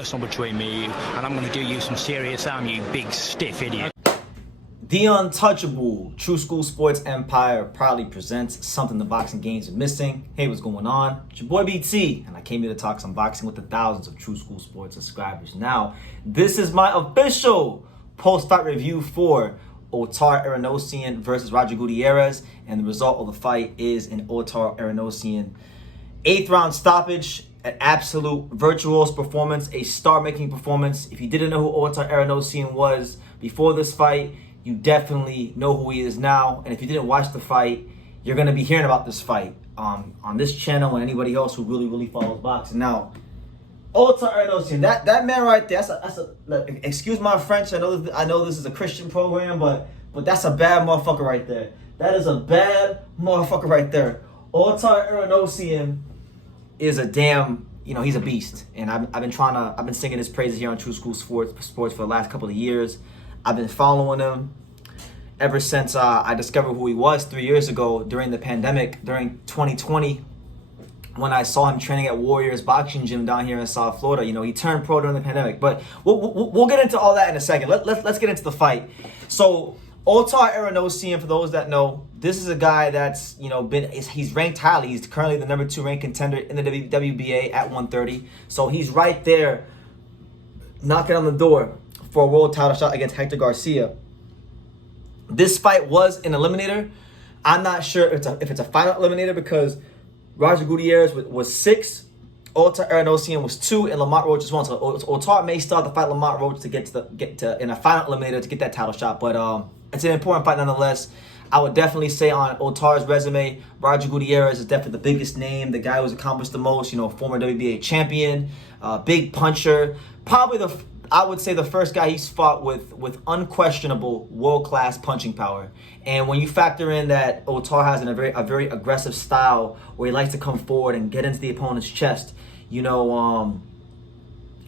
personal between me and you, and I'm going to do you some serious harm, you big stiff idiot. The untouchable True School Sports Empire proudly presents something the boxing games are missing. Hey, what's going on? It's your boy BT, and I came here to talk some boxing with the thousands of True School Sports subscribers. Now, this is my official post-fight review for Otar Eranosyan versus Roger Gutierrez, and the result of the fight is an Otar Eranosyan 8th round stoppage, an absolute virtuoso performance, a star-making performance. If you didn't know who Otar Eranosyan was before this fight, you definitely know who he is now. And if you didn't watch the fight, you're going to be hearing about this fight on this channel and anybody else who really follows boxing. Now, Otar Eranosyan, that man right there, excuse my French, I know this is a Christian program, but that's a bad motherfucker right there. That is a bad motherfucker right there. Otar Eranosyan is a damn, he's a beast. And I've been singing his praises here on True School Sports for the last couple of years. I've been following him ever since I discovered who he was 3 years ago during the pandemic, during 2020, when I saw him training at Warriors Boxing Gym down here in South Florida. He turned pro during the pandemic. But we'll get into all that in a second. Let's get into the fight. So Otar Eranosyan, for those that know, this is a guy that's he's ranked highly. He's currently the number 2 ranked contender in the WBA at 130. So he's right there, knocking on the door for a world title shot against Hector Garcia. This fight was an eliminator. I'm not sure if it's a final eliminator because Roger Gutierrez was 6, Otar Eranosyan was 2, and Lamont Roach is 1. So Otar may start the fight Lamont Roach to get to in a final eliminator to get that title shot. But it's an important fight nonetheless. I would definitely say on Otar's resume, Roger Gutierrez is definitely the biggest name, the guy who's accomplished the most. Former WBA champion, big puncher, probably I would say the first guy he's fought with unquestionable world-class punching power. And when you factor in that Otar has a very aggressive style where he likes to come forward and get into the opponent's chest,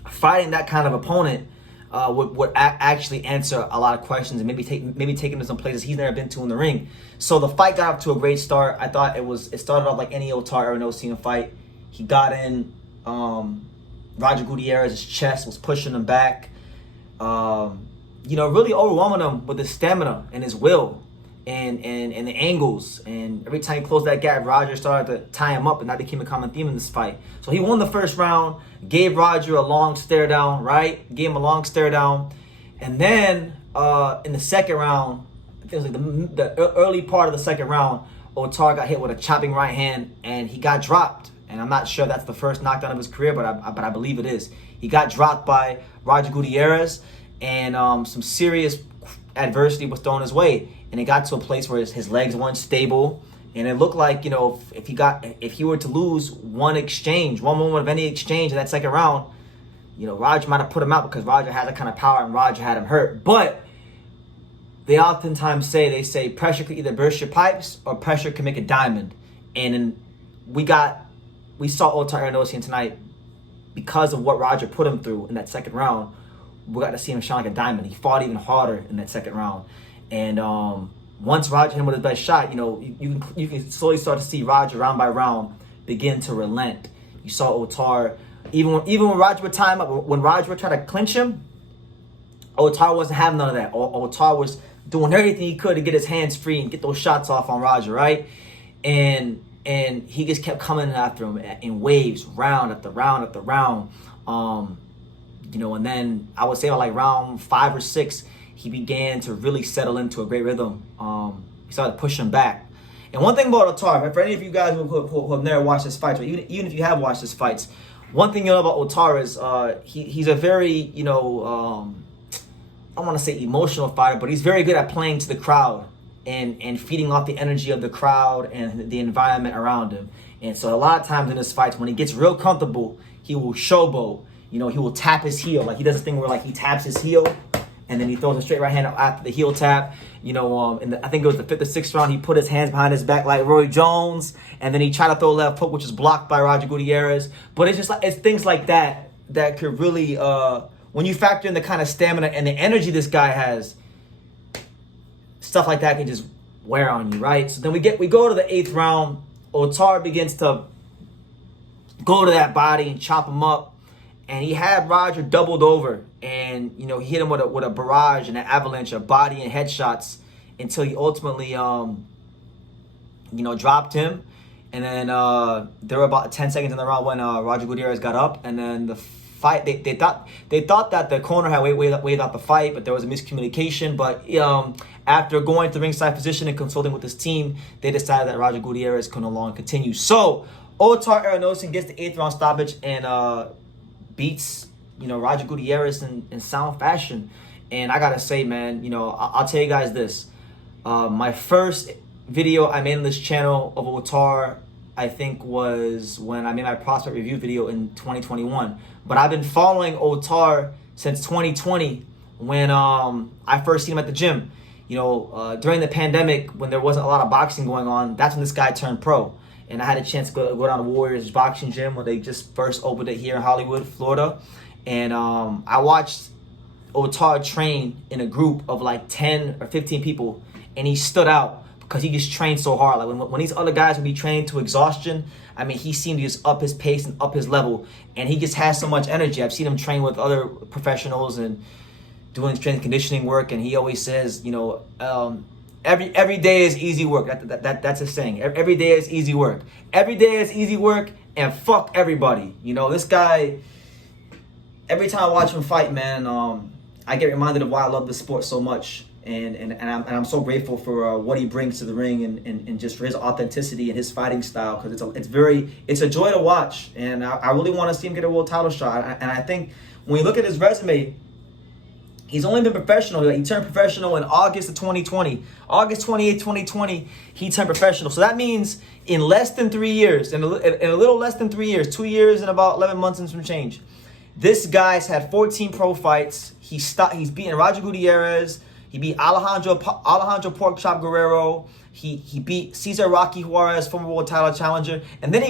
fighting that kind of opponent would actually answer a lot of questions and maybe take him to some places he's never been to in the ring. So the fight got off to a great start. I thought it started off like any Otar Eranosyan fight. He got in. Roger Gutierrez's chest was pushing him back, really overwhelming him with his stamina and his will and the angles. And every time he closed that gap, Roger started to tie him up, and that became a common theme in this fight. So he won the first round, gave Roger a long stare down, right? Gave him a long stare down. And then in the second round, I think it was like the early part of the second round, Otar got hit with a chopping right hand, and he got dropped. And I'm not sure that's the first knockdown of his career, but I believe it is. He got dropped by Roger Gutierrez, and some serious adversity was thrown his way. And it got to a place where his legs weren't stable, and it looked like if he were to lose one moment of any exchange in that second round, Roger might have put him out because Roger had that kind of power and Roger had him hurt. But they oftentimes say pressure could either burst your pipes or pressure can make a diamond, and we saw Otar Eranosyan tonight because of what Roger put him through in that second round. We got to see him shine like a diamond. He fought even harder in that second round. And once Roger hit him with his best shot, you can slowly start to see Roger round by round begin to relent. You saw Otar, even when Roger would tie him up, when Roger would try to clinch him, Otar wasn't having none of that. Otar was doing everything he could to get his hands free and get those shots off on Roger, right? And he just kept coming after him in waves, round after round after round. And then I would say by like round 5 or 6, he began to really settle into a great rhythm. He started pushing back. And one thing about Otar, for any of you guys who have never watched his fights, or even if you have watched his fights, one thing you know about Otar is he's a very, I don't want to say emotional fighter, but he's very good at playing to the crowd. And feeding off the energy of the crowd and the environment around him. And so a lot of times in his fights, when he gets real comfortable, he will showboat. He will tap his heel. Like he does this thing where he taps his heel and then he throws a straight right hand after the heel tap. I think it was the 5th or 6th round, he put his hands behind his back like Roy Jones, and then he tried to throw a left hook, which was blocked by Roger Gutierrez. But it's things like that could really, when you factor in the kind of stamina and the energy this guy has, stuff like that can just wear on you, right? So then we go to the 8th round. Otar begins to go to that body and chop him up. and he had Roger doubled over, and he hit him with a barrage and an avalanche of body and headshots until he ultimately dropped him. And then there were about 10 seconds in the round when Roger Gutierrez got up, and then the fight, they thought that the corner had waved out the fight, but there was a miscommunication. But after going to ringside position and consulting with his team, they decided that Roger Gutierrez could no longer continue. So Otar Eranosyan gets the 8th round stoppage and beats Roger Gutierrez in sound fashion. And I gotta say, man, I'll tell you guys this: my first video I made on this channel of Otar, I think, was when I made my prospect review video in 2021. But I've been following Otar since 2020 when I first seen him at the gym. During the pandemic, when there wasn't a lot of boxing going on, that's when this guy turned pro. And I had a chance to go down to Warriors boxing gym when they just first opened it here in Hollywood, Florida. And I watched Otar train in a group of like 10 or 15 people, and he stood out because he just trained so hard. Like when these other guys would be trained to exhaustion, I mean, he seemed to just up his pace and up his level, and he just has so much energy. I've seen him train with other professionals and doing strength and conditioning work, and he always says, every day is easy work. That's his saying. Every day is easy work. Every day is easy work, and fuck everybody. This guy, every time I watch him fight, man, I get reminded of why I love this sport so much. And I'm so grateful for what he brings to the ring and just for his authenticity and his fighting style, because it's a joy to watch, and I really want to see him get a world title shot. And I think when you look at his resume, he's only been professional. He turned professional in August of 2020. August 28, 2020, he turned professional. So that means in less than 3 years, in a little less than 3 years, 2 years and about 11 months and some change, this guy's had 14 pro fights. He's beaten Roger Gutierrez. He beat Alejandro Porkchop Guerrero. He beat Cesar Rocky Juarez, former world title challenger. And then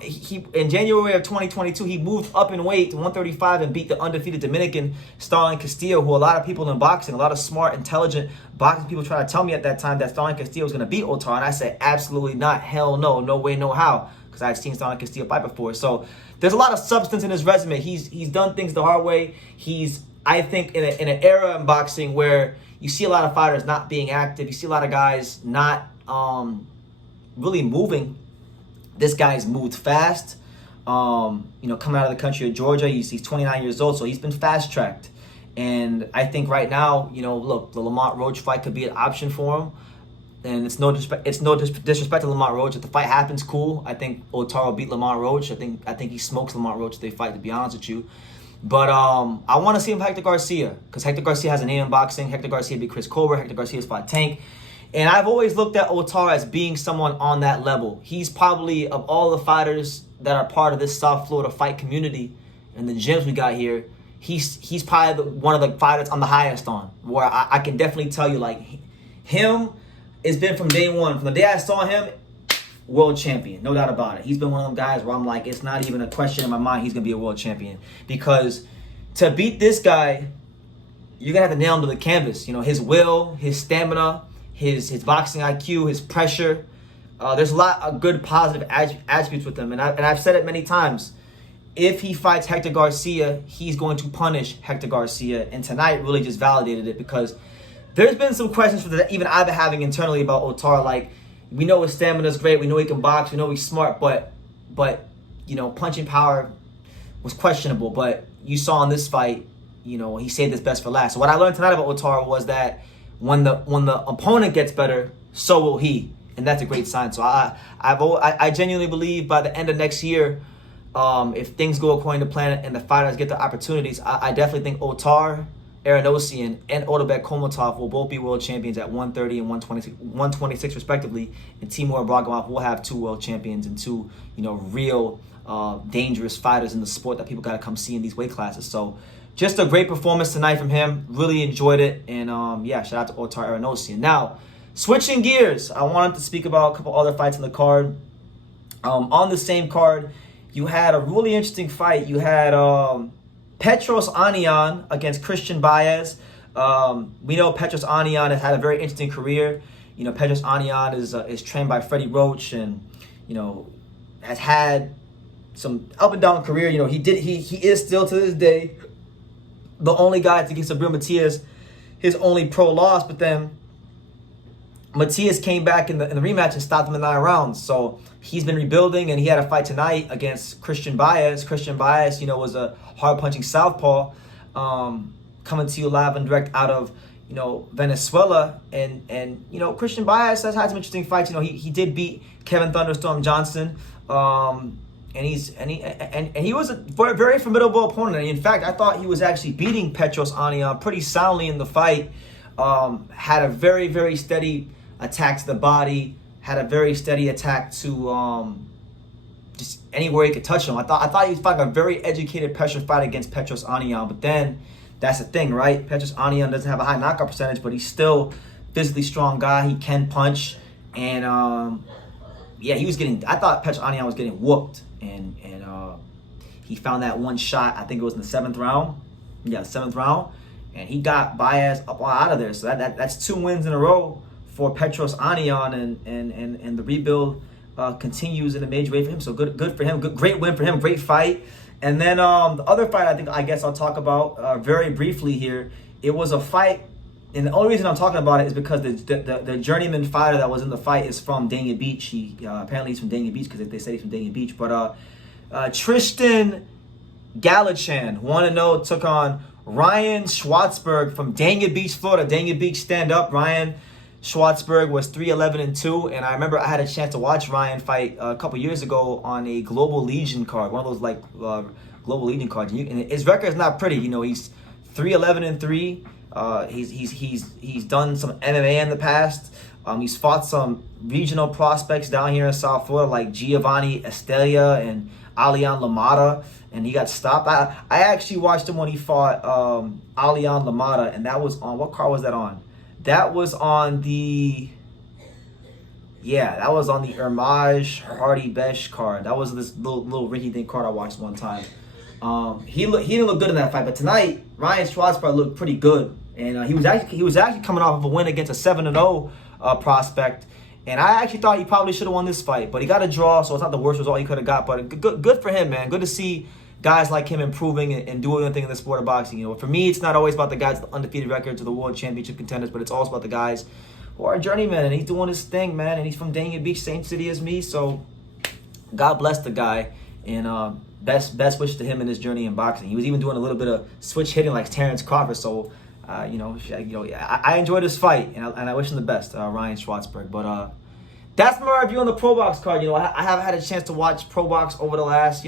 he in January of 2022, he moved up in weight to 135 and beat the undefeated Dominican Starling Castillo, who a lot of people in boxing, a lot of smart, intelligent boxing people try to tell me at that time that Starling Castillo was going to beat Otar. And I said, absolutely not. Hell no. No way, no how. Because I've seen Starling Castillo fight before. So there's a lot of substance in his resume. He's done things the hard way. He's, I think, in an era in boxing where you see a lot of fighters not being active. You see a lot of guys not really moving. This guy's moved fast. Coming out of the country of Georgia, he's 29 years old, so he's been fast-tracked. And I think right now, look, the Lamont Roach fight could be an option for him. And it's no disrespect to Lamont Roach. If the fight happens, cool. I think Otar will beat Lamont Roach. I think he smokes Lamont Roach if they fight, to be honest with you. But I want to see him Hector Garcia, because Hector Garcia has a name in boxing. Hector Garcia beat Chris Colbert. Hector Garcia's fought Tank. And I've always looked at Otar as being someone on that level. He's probably, of all the fighters that are part of this South Florida fight community and the gyms we got here, he's probably one of the fighters I'm the highest on, where I can definitely tell you, like, him, it's been from day one. From the day I saw him, world champion, no doubt about it. He's been one of them guys where I'm like, it's not even a question in my mind he's going to be a world champion. Because to beat this guy, you're going to have to nail him to the canvas. His will, his stamina, his boxing IQ, his pressure. There's a lot of good positive attributes with him. And I've said it many times. If he fights Hector Garcia, he's going to punish Hector Garcia. And tonight really just validated it, because there's been some questions that even I've been having internally about Otar. Like, we know his stamina is great. We know he can box. We know he's smart. But punching power was questionable. But you saw in this fight, he saved his best for last. So what I learned tonight about Otar was that when the opponent gets better, so will he. And that's a great sign. So I genuinely believe by the end of next year, if things go according to plan and the fighters get the opportunities, I definitely think Otar Eranosyan and Otabek Komotov will both be world champions at 130 and 126 respectively, and Timur Bragimov will have 2 world champions and 2 real dangerous fighters in the sport that people got to come see in these weight classes. So just a great performance tonight from him. Really enjoyed it. And shout out to Otar Eranosyan. Now, switching gears, I wanted to speak about a couple other fights on the card. On the same card, you had a really interesting fight. You had Petros Anian against Christian Baez. We know Petros Anian has had a very interesting career. Petros Anian is trained by Freddie Roach, and has had some up and down career. You know, he is still to this day the only guy to give Sabrina Matias his only pro loss, but then Matias came back in the rematch and stopped him in 9 rounds. So he's been rebuilding, and he had a fight tonight against Christian Baez. Christian Baez, you know, was a hard-punching southpaw, coming to you live and direct out of, you know, Venezuela. And you know, Christian Baez has had some interesting fights. You know, he did beat Kevin Thunderstorm Johnson, and he was a very formidable opponent. And in fact, I thought he was actually beating Petros Anian pretty soundly in the fight. Had a very steady attack to the body, had a very steady attack to just anywhere he could touch him. I thought he was fighting a very educated pressure fight against Petros Anian, but then that's the thing, right? Petros Anian doesn't have a high knockout percentage, but he's still physically strong guy. He can punch, and yeah, I thought Petros Anian was getting whooped, and he found that one shot. I think it was in the 7th round. Yeah, 7th round. And he got Baez up out of there. So that's 2 wins in a row for Petros Anian, and the rebuild continues in a major way for him. So good for him. Great win for him. Great fight. And then the other fight I guess I'll talk about very briefly here. It was a fight, and the only reason I'm talking about it is because the journeyman fighter that was in the fight is from Dania Beach. He apparently he's from Dania Beach because they said he's from Dania Beach. But Tristan Gallichan, 1-0, took on Ryan Schwartzberg from Dania Beach, Florida. Dania Beach stand up. Ryan Schwartzberg was 3-11-2, and I remember I had a chance to watch Ryan fight a couple years ago on a Global Legion card, one of those like Global Legion cards. And his record is not pretty. You know, he's 3-11-3. He's done some MMA in the past. He's fought some regional prospects down here in South Florida like Giovanni Estella and Alian Lamada, and he got stopped. I actually watched him when he fought Alian Lamada, and that was on, what card was that on? That was on the Hermage Hardy Besh card. That was this little Ricky Dink card I watched one time. He didn't look good in that fight, but tonight Ryan Schwartzberg looked pretty good, and he was actually coming off of a win against a 7-0 prospect. And I actually thought he probably should have won this fight, but he got a draw, so it's not the worst result he could have got. But good for him, man. Good to see guys like him improving and doing anything in the sport of boxing. You know, for me, it's not always about the guys with the undefeated records or the world championship contenders, but it's also about the guys who are journeymen, and he's doing his thing, man. And he's from Dania Beach, same city as me, so God bless the guy, and best wishes to him in his journey in boxing. He was even doing a little bit of switch hitting like Terrence Crawford, so. I enjoyed this fight, and I wish him the best, Ryan Schwartzberg. But that's my review on the Pro Box card. You know, I haven't had a chance to watch Pro Box over the last,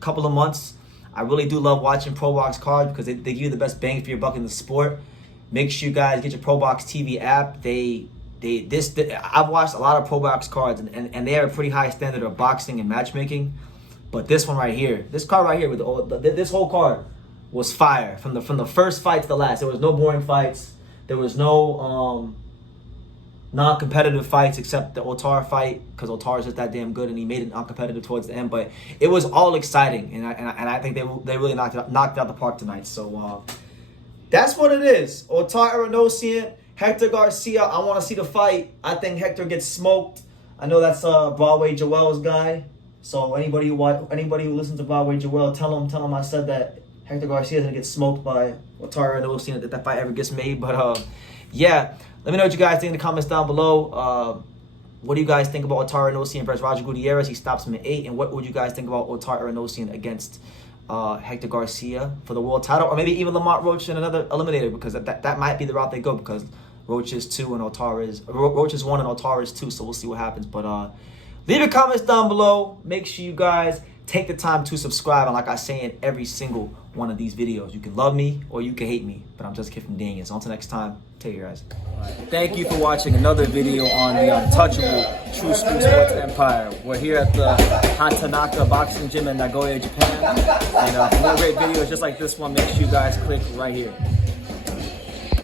couple of months. I really do love watching Pro Box cards because they give you the best bang for your buck in the sport. Make sure you guys get your Pro Box TV app. I've watched a lot of Pro Box cards, and they have a pretty high standard of boxing and matchmaking. But this one right here, this card right here, this whole card was fire from the first fight to the last. There was no boring fights. There was no non-competitive fights except the Otar fight, because Otar is just that damn good and he made it non-competitive towards the end. But it was all exciting, and I think they really knocked it out the park tonight. So that's what it is. Otar Eranosyan, Hector Garcia. I want to see the fight. I think Hector gets smoked. I know that's Broadway Joel's guy. So anybody who listens to Broadway Joel, tell him I said that Hector Garcia is going to get smoked by Otar Eranosyan if that fight ever gets made. But, yeah, let me know what you guys think in the comments down below. What do you guys think about Otar Eranosyan versus Roger Gutierrez? He stops him at 8. And what would you guys think about Otar Eranosyan against Hector Garcia for the world title? Or maybe even Lamont Roach in another eliminator, because that might be the route they go, because Roach is 2 and Roach is 1 and Otar is 2. So we'll see what happens. But leave your comments down below. Make sure you guys take the time to subscribe, and like I say in every single one of these videos, you can love me or you can hate me, but I'm just a kid from Dania. So until next time, take care, guys. Thank you for watching another video on the untouchable True School Sports Empire. We're here at the Hatanaka Boxing Gym in Nagoya, Japan, and for more great videos just like this one, make sure you guys click right here.